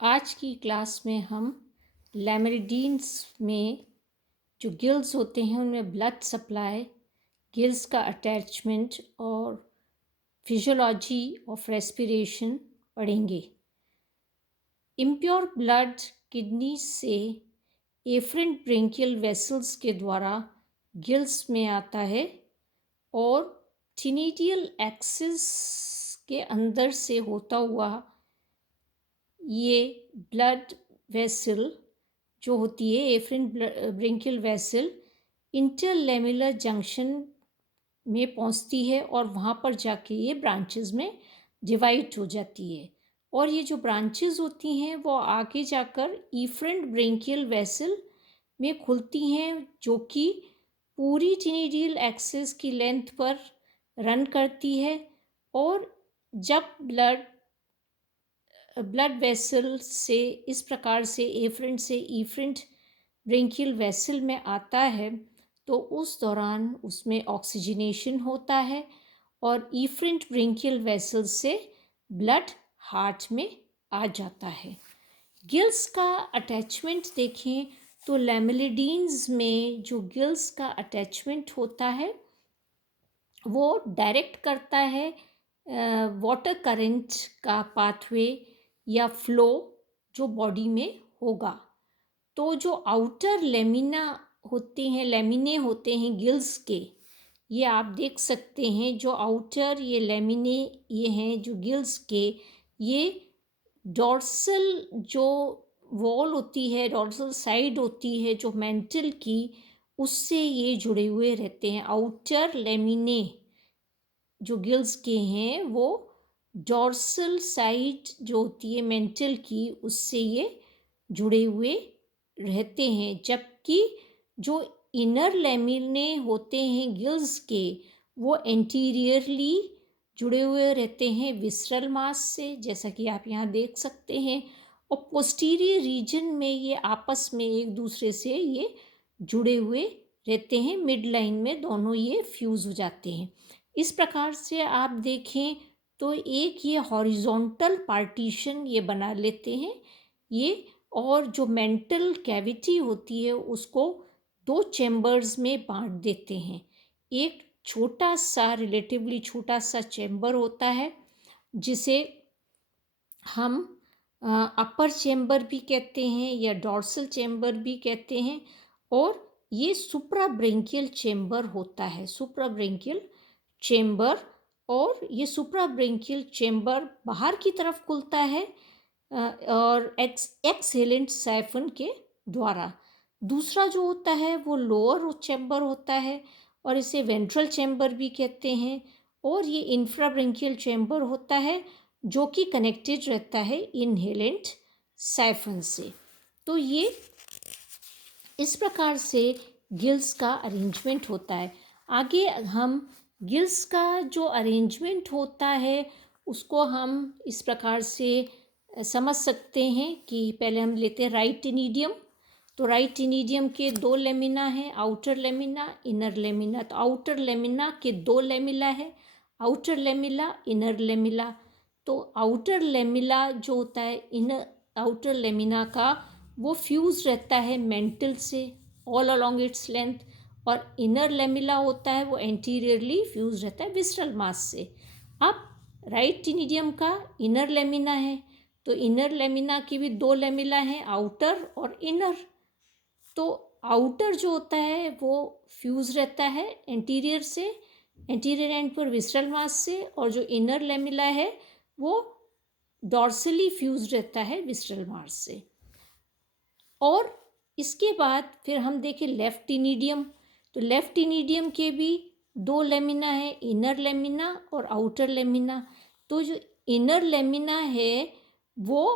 आज की क्लास में हम लैमेरिडीन्स में जो गिल्स होते हैं उनमें ब्लड सप्लाई, गिल्स का अटैचमेंट और फिजियोलॉजी ऑफ रेस्पिरेशन पढ़ेंगे। इम्प्योर ब्लड किडनी से एफरेंट ब्रेंकियल वेसल्स के द्वारा गिल्स में आता है और टिनिडियल एक्सिस के अंदर से होता हुआ ये ब्लड वेसल जो होती है एफरेंट ब्रेंकियल वेसल इंटरलेमुलर जंक्शन में पहुंचती है और वहाँ पर जाके ये ब्रांचेस में डिवाइड हो जाती है और ये जो ब्रांचेस होती हैं वो आगे जाकर इफरेंट ब्रेंकियल वेसल में खुलती हैं जो कि पूरी टिनिडियल एक्सिस की लेंथ पर रन करती है। और जब ब्लड वेसल से इस प्रकार से एफरेंट से इफरेंट ब्रेंकियल वेसल में आता है तो उस दौरान उसमें ऑक्सीजनेशन होता है और इफरेंट ब्रेंकियल वेसल से ब्लड हार्ट में आ जाता है। गिल्स का अटैचमेंट देखें तो लैमेलिडीन्स में जो गिल्स का अटैचमेंट होता है वो डायरेक्ट करता है वाटर करंट का पाथवे या फ्लो जो बॉडी में होगा। तो जो आउटर लेमिना होते हैं, लेमिने होते हैं गिल्स के, ये आप देख सकते हैं जो आउटर ये लेमिने ये हैं जो गिल्स के, ये डॉर्सल जो वॉल होती है, डॉर्सल साइड होती है जो मेंटल की, उससे ये जुड़े हुए रहते हैं। आउटर लेमिने जो गिल्स के हैं वो डॉर्सल साइड जो होती है मेंटल की, उससे ये जुड़े हुए रहते हैं। जबकि जो इनर लेमिने होते हैं गिल्स के वो एंटीरियरली जुड़े हुए रहते हैं विसरल मास से, जैसा कि आप यहाँ देख सकते हैं। और पोस्टीरियर रीजन में ये आपस में एक दूसरे से ये जुड़े हुए रहते हैं, मिड लाइन में दोनों ये फ्यूज हो जाते हैं। इस प्रकार से आप देखें तो एक ये हॉरिजॉन्टल पार्टीशन ये बना लेते हैं ये, और जो मेंटल कैविटी होती है उसको दो चैम्बर्स में बांट देते हैं। एक छोटा सा, रिलेटिवली छोटा सा चैम्बर होता है जिसे हम अपर चैम्बर भी कहते हैं या डॉर्सल चैम्बर भी कहते हैं, और ये सुप्राब्रेंकियल चैम्बर होता है, सुप्राब्रेंकियल चैम्बर। और ये सुप्राब्रेंकियल चैम्बर बाहर की तरफ खुलता है और एक्सहेलेंट साइफन के द्वारा। दूसरा जो होता है वो लोअर चैम्बर होता है और इसे वेंट्रल चैम्बर भी कहते हैं। और ये इंफ्राब्रेंकियल चैम्बर होता है जो कि कनेक्टेड रहता है इनहेलेंट साइफन से। तो ये इस प्रकार से गिल्स का अरेंजमेंट होता है। आगे हम गिल्स का जो अरेंजमेंट होता है उसको हम इस प्रकार से समझ सकते हैं कि पहले हम लेते हैं राइट टिनिडियम। तो राइट टिनिडियम के दो लेमिना हैं, आउटर लेमिना, इनर लेमिना। तो आउटर लेमिना के दो लेमिला है, आउटर लेमिला, इनर लेमिला। तो आउटर लेमिला जो होता है, इनर आउटर लेमिना का, वो फ्यूज रहता है मेंटल से ऑल अलोंग इट्स लेंथ, और इनर लेमिला होता है वो एंटीरियरली फ्यूज रहता है विसरल मास से। अब राइट टिनिडियम का इनर लेमिना है तो इनर लेमिना की भी दो लेमिला हैं, आउटर और इनर। तो आउटर जो होता है वो फ्यूज रहता है एंटीरियर से, एंटीरियर एंड पर विसरल मास से, और जो इनर लेमिला है वो डॉर्सली फ्यूज रहता है विसरल मास से। और इसके बाद फिर हम देखें लेफ्ट टिनिडियम। तो लेफ्ट टिनिडियम के भी दो लेमिना है, इनर लेमिना और आउटर लेमिना। तो जो इनर लेमिना है वो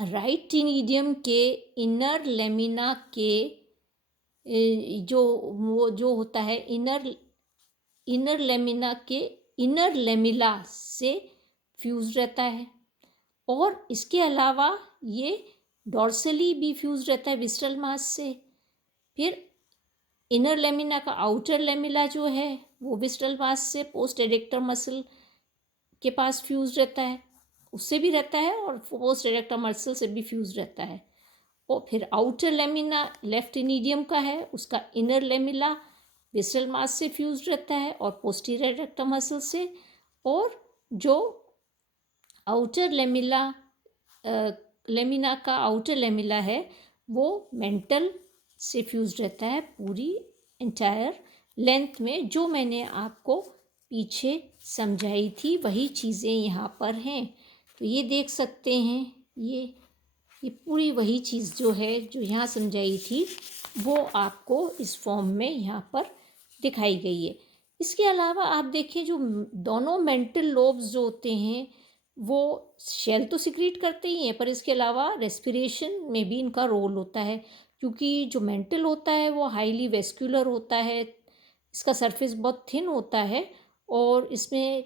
राइट टिनिडियम के इनर लेमिना के जो होता है इनर लेमिना के इनर लेमिला से फ्यूज रहता है। और इसके अलावा ये डॉर्सली भी फ्यूज रहता है विसरल मास से। फिर इनर लेमिना का आउटर लेमिला जो है वो विसरल मास से पोस्ट एडेक्टर मसल के पास फ्यूज रहता है। उससे भी रहता है और पोस्ट एरेक्टा मसल से भी फ्यूज रहता है। और फिर आउटर लेमिना लेफ्ट इनीडियम का है, उसका इनर लेमिला विसरल मास से फ्यूज रहता है और पोस्टीरियर रेक्टम मसल से। और जो आउटर लेमिला लेमिना का आउटर लेमिला है वो मेंटल से फ्यूज रहता है पूरी एंटायर लेंथ में। जो मैंने आपको पीछे समझाई थी वही चीज़ें यहाँ पर हैं। तो ये देख सकते हैं, ये पूरी वही चीज़ जो है जो यहाँ समझाई थी वो आपको इस फॉर्म में यहाँ पर दिखाई गई है। इसके अलावा आप देखें जो दोनों मेंटल लोब्स जो होते हैं वो शेल तो सिक्रीट करते ही हैं, पर इसके अलावा रेस्पिरेशन में भी इनका रोल होता है, क्योंकि जो मेंटल होता है वो हाईली वेस्कुलर होता है, इसका सरफेस बहुत थिन होता है और इसमें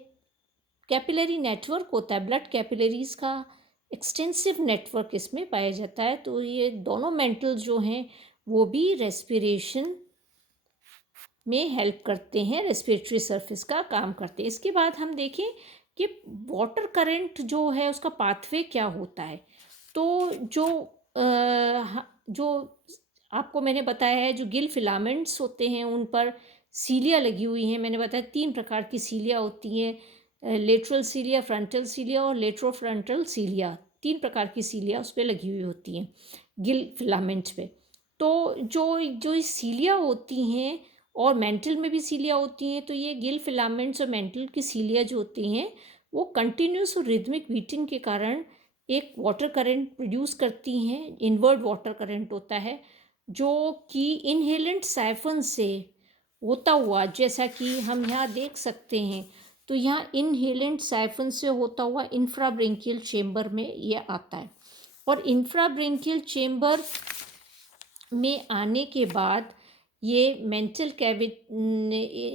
कैपिलरी नेटवर्क होता है, ब्लड कैपिलरीज का एक्सटेंसिव नेटवर्क इसमें पाया जाता है। तो ये दोनों मेंटल जो हैं वो भी रेस्पिरेशन में हेल्प करते हैं, रेस्पिरेटरी सरफेस का काम करते हैं। इसके बाद हम देखें कि वाटर करंट जो है उसका पाथवे क्या होता है। तो जो आपको मैंने बताया है, जो गिल फिलामेंट्स होते हैं उन पर सीलिया लगी हुई हैं। मैंने बताया 3 प्रकार की सीलिया होती हैं, लेटरल सीलिया, फ्रंटल सीलिया और लेट्रोफ्रंटल सीलिया। 3 प्रकार की सीलिया उस पर लगी हुई होती हैं गिल फिलामेंट पे। तो जो सीलिया होती हैं और मेंटल में भी सीलिया होती हैं, तो ये गिल फिलामेंट्स और मेंटल की सीलिया जो होती हैं वो कंटिन्यूस और रिदमिक बीटिंग के कारण एक वाटर करंट प्रोड्यूस करती हैं। इनवर्ड वाटर करंट होता है जो कि इनहेलेंट साइफन से होता हुआ, जैसा कि हम यहाँ देख सकते हैं, तो यहाँ इनहेलेंट साइफन से होता हुआ इंफ्राब्रेंकियल चेम्बर में ये आता है। और इंफ्राब्रेंकियल चेम्बर में आने के बाद ये मेंटल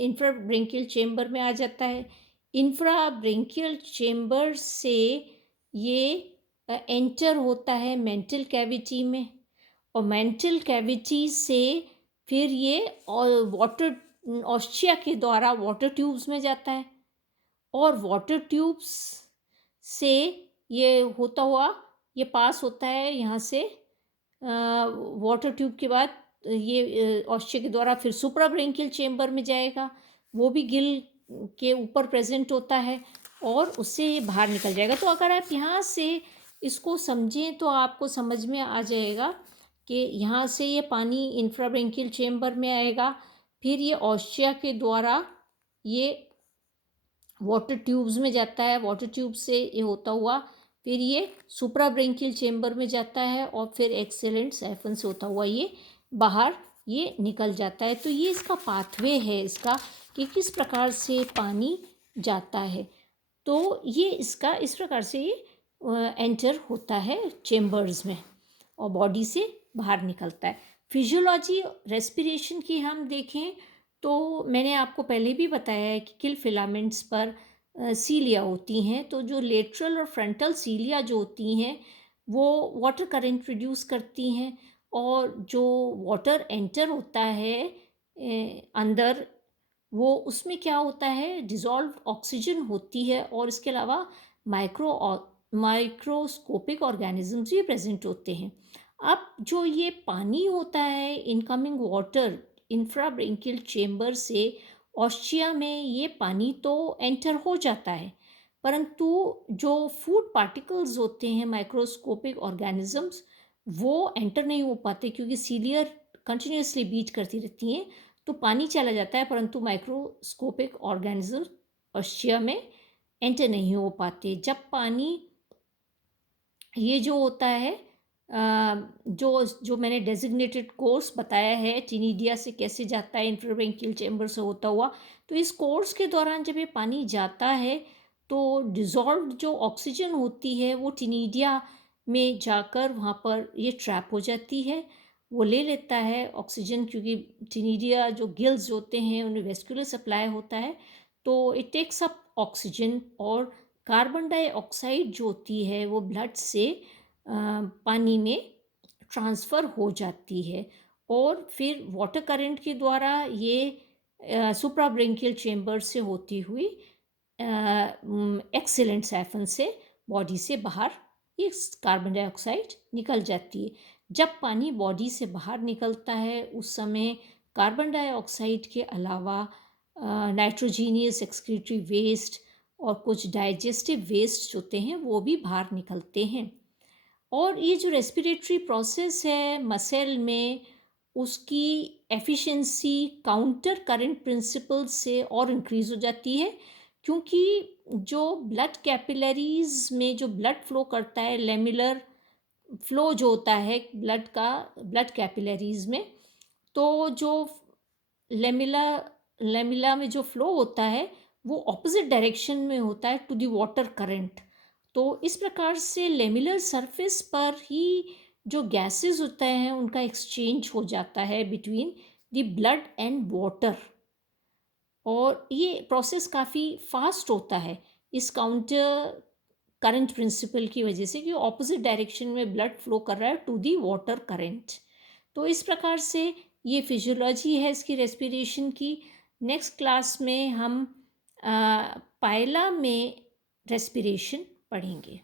इंफ्राब्रेंकियल चेम्बर में आ जाता है। इंफ्राब्रेंकियल चेम्बर से ये एंटर होता है मेंटल कैविटी में, और मेंटल कैविटी से फिर ये वाटर ऑस्टिया के द्वारा वाटर ट्यूब्स में जाता है, और वाटर ट्यूब्स से ये होता हुआ ये पास होता है यहाँ से वाटर ट्यूब के बाद ये ऑस्टिया के द्वारा फिर सुप्राब्रेंकियल चेम्बर में जाएगा, वो भी गिल के ऊपर प्रेजेंट होता है और उससे ये बाहर निकल जाएगा। तो अगर आप यहाँ से इसको समझें तो आपको समझ में आ जाएगा कि यहाँ से ये पानी इंफ्राब्रेंकियल चेम्बर में आएगा, फिर ये ऑस्टिया के द्वारा ये वाटर ट्यूब्स में जाता है, वाटर ट्यूब से ये होता हुआ फिर ये सुप्राब्रेंकियल चेम्बर में जाता है और फिर एक्सेलेंट साइफन से होता हुआ ये बाहर ये निकल जाता है। तो ये इसका पाथवे है इसका कि किस प्रकार से पानी जाता है। तो ये इसका इस प्रकार से ये एंटर होता है चेम्बर्स में और बॉडी से बाहर निकलता है। फिजियोलॉजी रेस्पिरेशन की हम देखें तो मैंने आपको पहले भी बताया है कि गिल फिलामेंट्स पर सीलिया होती हैं। तो जो लेटरल और फ्रंटल सीलिया जो होती हैं वो वाटर करंट प्रोड्यूस करती हैं, और जो वाटर एंटर होता है अंदर वो उसमें क्या होता है, डिज़ोल्व ऑक्सीजन होती है, और इसके अलावा माइक्रोस्कोपिक ऑर्गेनिजम्स भी प्रेजेंट होते हैं। अब जो ये पानी होता है इनकमिंग वाटर इंफ्राब्रेंकियल चेम्बर से ऑस्टिया में, ये पानी तो एंटर हो जाता है, परंतु जो फूड पार्टिकल्स होते हैं माइक्रोस्कोपिक ऑर्गेनिजम्स वो एंटर नहीं हो पाते, क्योंकि सीलियर कंटिन्यूसली बीट करती रहती हैं, तो पानी चला जाता है परंतु माइक्रोस्कोपिक ऑर्गेनिज्म ऑस्टिया में एंटर नहीं हो पाते। जब पानी ये जो होता है जो मैंने डेजिग्नेटेड कोर्स बताया है टिनिडिया से कैसे जाता है इंफ्राब्रेंकियल चेम्बर से होता हुआ, तो इस कोर्स के दौरान जब ये पानी जाता है तो डिज़ोल्व जो ऑक्सीजन होती है वो टिनिडिया में जाकर वहाँ पर ये ट्रैप हो जाती है, वो ले लेता है ऑक्सीजन, क्योंकि टिनिडिया जो गिल्स होते हैं उन्हें वेस्कुलर सप्लाई होता है, तो इट टेक्स अप ऑक्सीजन, और कार्बन डाइऑक्साइड जो होती है वो ब्लड से पानी में ट्रांसफ़र हो जाती है, और फिर वाटर करंट के द्वारा ये सुप्राब्रेंकियल चेम्बर से होती हुई एक्सीलेंट साइफन से बॉडी से बाहर ये कार्बन डाइऑक्साइड निकल जाती है। जब पानी बॉडी से बाहर निकलता है उस समय कार्बन डाइऑक्साइड के अलावा नाइट्रोजीनियस एक्सक्रीटरी वेस्ट और कुछ डाइजेस्टिव वेस्ट होते हैं वो भी बाहर निकलते हैं। और ये जो रेस्पिरेटरी प्रोसेस है मसल में, उसकी एफिशिएंसी काउंटर करंट प्रिंसिपल से और इंक्रीज़ हो जाती है, क्योंकि जो ब्लड कैपिलरीज में जो ब्लड फ्लो करता है, लेमिलर फ्लो जो होता है ब्लड का ब्लड कैपिलरीज में, तो जो लेमिला लेमिला में जो फ्लो होता है वो ऑपोजिट डायरेक्शन में होता है टू द वाटर करंट। तो इस प्रकार से लेमिलर सरफेस पर ही जो गैसेस होते हैं उनका एक्सचेंज हो जाता है between the blood and water, और ये प्रोसेस काफ़ी फास्ट होता है इस काउंटर करंट प्रिंसिपल की वजह से कि ऑपोजिट डायरेक्शन में ब्लड फ्लो कर रहा है टू दी वाटर करंट। तो इस प्रकार से ये फिजियोलॉजी है इसकी रेस्पिरेशन की। नेक्स्ट क्लास में हम पायला में रेस्पिरेशन पढ़ेंगे।